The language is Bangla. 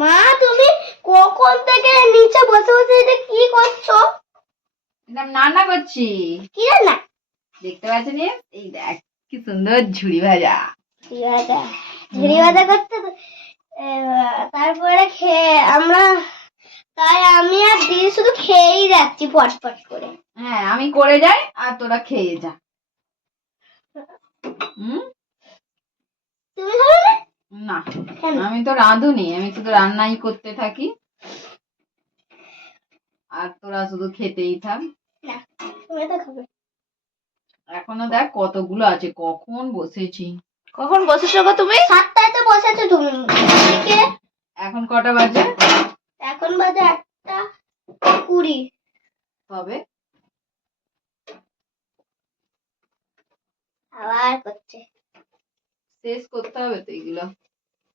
মা তুমি কখন থেকে নিচে বসে বসে এটা কি করছো? এটা রান্না করছি। কি রান্না? দেখতে পাচ্ছেন? এই দেখ কি সুন্দর ঝুড়ি ভাজা। ঝুড়ি ভাজা করতে তারপরে খেয়ে আমরা তাই আমি আর দিদি শুধু খেয়েই যাচ্ছি পটপট করে। হ্যাঁ আমি করে যাই আর তোরা খেয়ে যা। তুমি খাবে না? আমি তো রাঁধুনি, আমি শুধু রান্নাই করতে থাকি আর তোরা শুধু খেতেই থাক। তুমি তো খাবে। এখনো দেখ কতগুলো আছে, কখন বসেছি। কখন বসেছো গো তুমি? 7টায় তো বসেছো তুমি। এখন কটা বাজে? এখন বাজে 8:20। তবে আবার করছে। শেষ করতে হবে তো এগুলো।